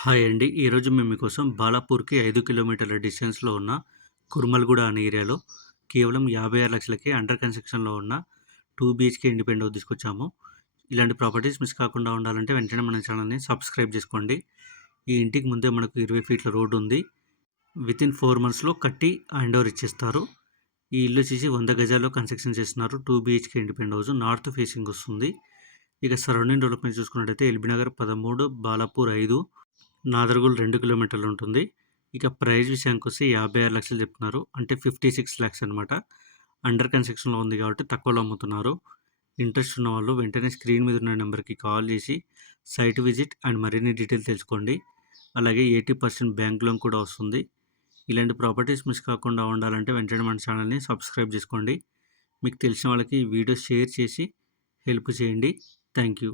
Hi అండి. ఈరోజు మేము మీకోసం బాలాపూర్‌కి 5 కిలోమీటర్ల డిస్టెన్స్‌లో ఉన్న కుర్మల్‌గూడ అనే ఏరియాలో కేవలం 56 లక్షలకే అండర్ కన్‌స్ట్రక్షన్‌లో ఉన్న 2 బీహెచ్‌కే ఇండిపెండెంట్ హౌస్ తీసుకొచ్చాము. ఇలాంటి ప్రాపర్టీస్ మిస్ కాకుండా ఉండాలంటే వెంటనే మన ఛానల్‌ని సబ్స్క్రైబ్ చేసుకోండి. ఈ ఇంటికి ముందే మనకు 20 ఫీట్ల రోడ్ ఉంది. వితిన్ 4 మంత్స్‌లో కట్టి హ్యాండ్ ఓవర్ ఇచ్చేస్తారు. ఈ ఇల్లు వచ్చేసి 100 గజాల్లో కన్‌స్ట్రక్షన్ చేస్తున్నారు. 2 BHK independent house. North facing వస్తుంది. ఇక సరౌండింగ్ డెవలప్‌మెంట్ చూసుకున్నట్టయితే ఎల్బీ నగర్ 13, బాలాపూర్ 5, నాదర్గూల్ 2 కిలోమీటర్లు ఉంటుంది. ఇక ప్రైస్ విషయానికొస్తే 56 లక్షలు చెప్తున్నారు. అంటే 56 లాక్స్ అనమాట. అండర్ కన్‌స్ట్రక్షన్‌లో ఉంది కాబట్టి తక్కువలో అమ్ముతున్నారు. ఇంట్రెస్ట్ ఉన్నవాళ్ళు వెంటనే స్క్రీన్ మీద ఉన్న నెంబర్‌కి కాల్ చేసి సైట్ విజిట్ అండ్ మరిన్ని డీటెయిల్స్ తెలుసుకోండి. అలాగే 80% బ్యాంక్ లోన్ కూడా వస్తుంది. ఇలాంటి ప్రాపర్టీస్ మిస్ కాకుండా ఉండాలంటే వెంటనే మన ఛానల్‌ని సబ్స్క్రైబ్ చేసుకోండి. మీకు తెలిసిన వాళ్ళకి ఈ వీడియో షేర్ చేసి హెల్ప్ చేయండి. Thank you.